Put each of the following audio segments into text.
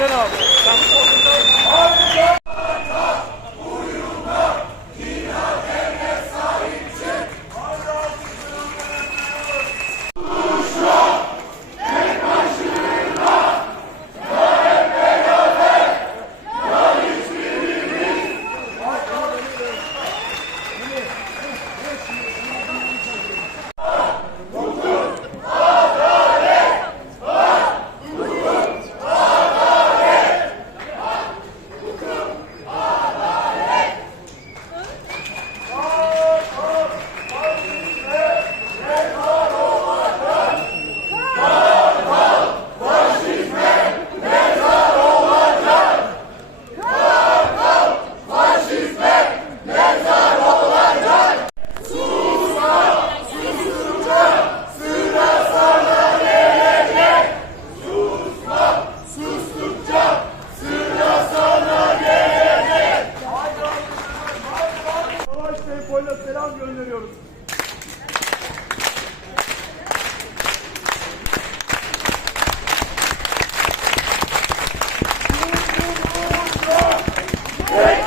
Gel abi. Sen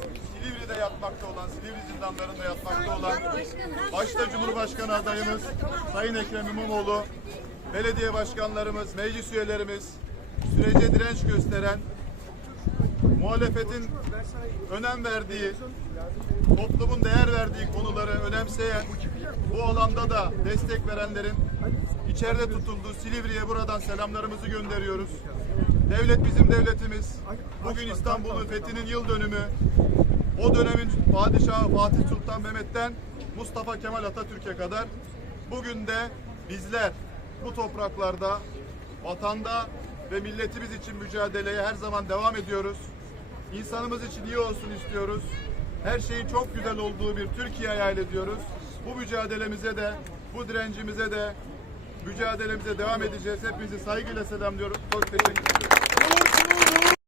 Silivri'de yatmakta olan, Silivri zindanlarında yatmakta olan başta Cumhurbaşkanı adayımız Sayın Ekrem İmamoğlu, belediye başkanlarımız, meclis üyelerimiz, sürece direnç gösteren, muhalefetin önem verdiği, toplumun değer verdiği konuları önemseyen, bu alanda da destek verenlerin içeride tutulduğu Silivri'ye buradan selamlarımızı gönderiyoruz. Devlet bizim devletimiz. Bugün İstanbul'un fethinin yıl dönümü. O dönemin padişahı Fatih Sultan Mehmet'ten Mustafa Kemal Atatürk'e kadar bugün de bizler bu topraklarda vatanda ve milletimiz için mücadeleye her zaman devam ediyoruz. İnsanımız için iyi olsun istiyoruz. Her şeyin çok güzel olduğu bir Türkiye hayal ediyoruz. Bu mücadelemize de, bu direncimize de, mücadelemize devam edeceğiz. Hepinizi saygıyla selamlıyorum. Çok teşekkür ederim.